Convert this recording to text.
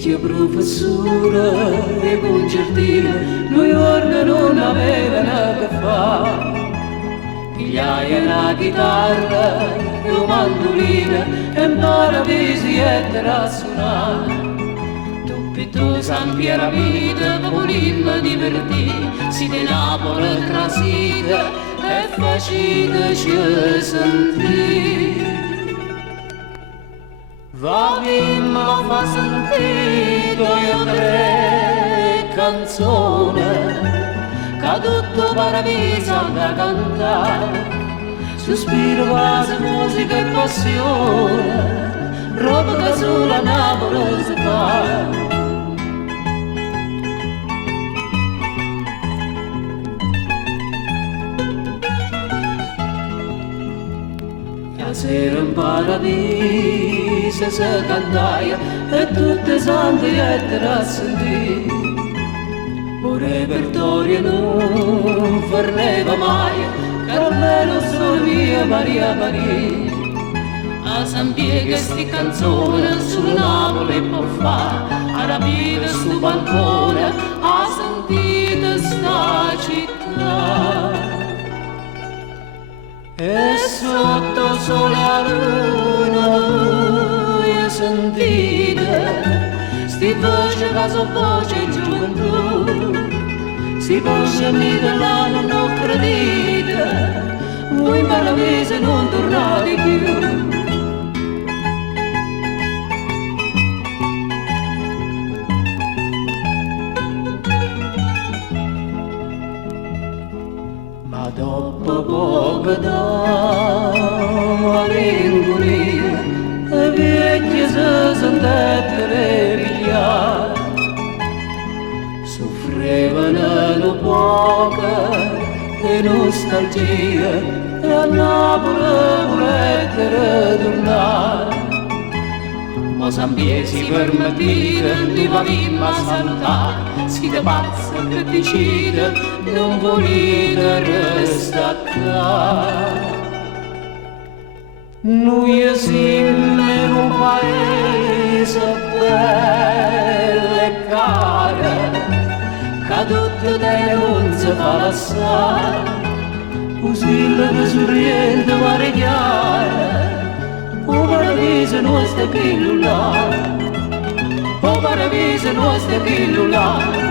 vecchia professore e con giardino New York non aveva una che fa. Pigliai una chitarra e un mandolino e impara visietta a suonare. Tu San la vita, volimmo divertire, si di Napoli trasita e faciteci sentire. Vammo a fa sentire io tre canzoni, che tutto paradiso da cantare, sospiro quasi musica e passione, roba che solo a Napoli si fa. Sera in paradiso si cantaia e tutte sante e a sentire. Un repertorio non forneva mai, che almeno solo mia Maria Maria. A San Pietro sti canzone su Napoli può fare, a rapire su balcone, a sentire sta città. E sotto sole a luna voi sentite sti voce caso voce in gioventù, si voce amica là non credite, voi in paradiso non tornate più. Ma dopo poco da malinconia e vecchie si sentette pigliare, soffrivano poco e nostalgia e a Napoli volette ritornare. Ma San Pietro si permettete di venirmi a salutare, siete pazzi che decide, non volete restare qua. Noi siamo in un paese bello e caro, che tutte le non si fa passare, così che sorriente mare chiara, o paradiso nostro che là, o paradiso nostro che là.